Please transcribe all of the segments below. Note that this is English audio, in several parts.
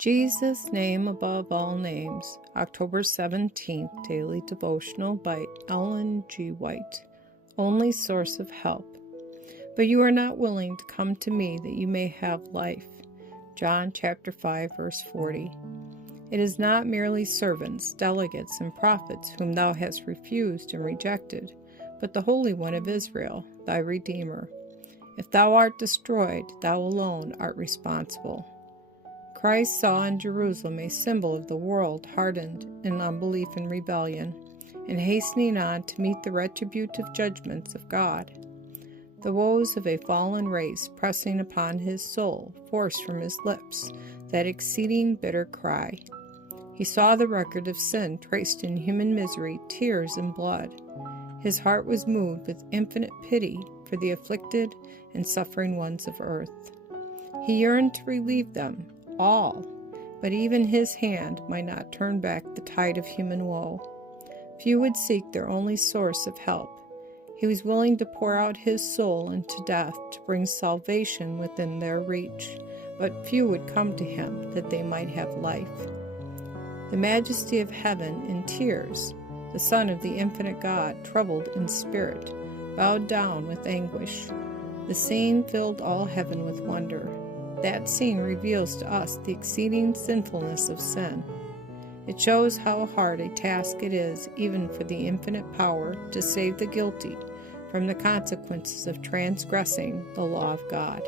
Jesus' Name Above All Names, October 17th, Daily Devotional by Ellen G. White. Only source of help. But you are not willing to come to me that you may have life. John chapter 5, verse 40. It is not merely servants, delegates, and prophets whom thou hast refused and rejected, but the Holy One of Israel, thy Redeemer. If thou art destroyed, thou alone art responsible. Christ saw in Jerusalem a symbol of the world hardened in unbelief and rebellion, and hastening on to meet the retributive judgments of God. The woes of a fallen race pressing upon his soul forced from his lips that exceeding bitter cry. He saw the record of sin traced in human misery, tears, and blood. His heart was moved with infinite pity for the afflicted and suffering ones of earth. He yearned to relieve them all, but even his hand might not turn back the tide of human woe. Few would seek their only source of help. He was willing to pour out his soul into death to bring salvation within their reach, but few would come to him that they might have life. The majesty of heaven in tears, the Son of the infinite God, troubled in spirit, bowed down with anguish. The scene filled all heaven with wonder. That scene reveals to us the exceeding sinfulness of sin. It shows how hard a task it is even for the infinite power to save the guilty from the consequences of transgressing the law of God.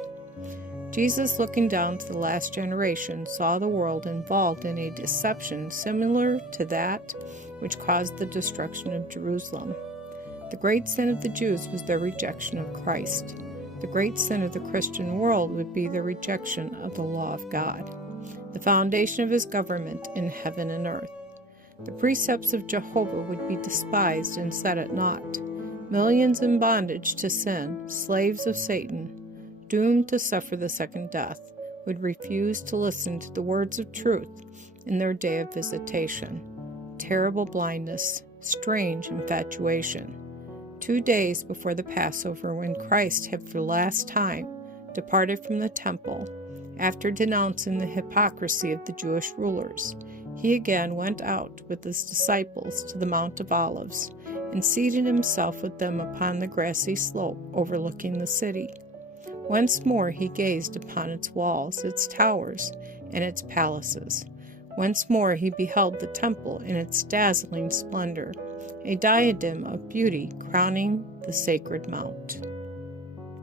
Jesus, looking down to the last generation, saw the world involved in a deception similar to that which caused the destruction of Jerusalem. The great sin of the Jews was their rejection of Christ. The great sin of the Christian world would be the rejection of the law of God, the foundation of his government in heaven and earth. The precepts of Jehovah would be despised and set at naught. Millions in bondage to sin, slaves of Satan, doomed to suffer the second death, would refuse to listen to the words of truth in their day of visitation. Terrible blindness, strange infatuation. 2 days before the Passover, when Christ had for the last time departed from the temple, after denouncing the hypocrisy of the Jewish rulers, he again went out with his disciples to the Mount of Olives, and seated himself with them upon the grassy slope overlooking the city. Once more he gazed upon its walls, its towers, and its palaces. Once more he beheld the temple in its dazzling splendor, a diadem of beauty crowning the sacred mount.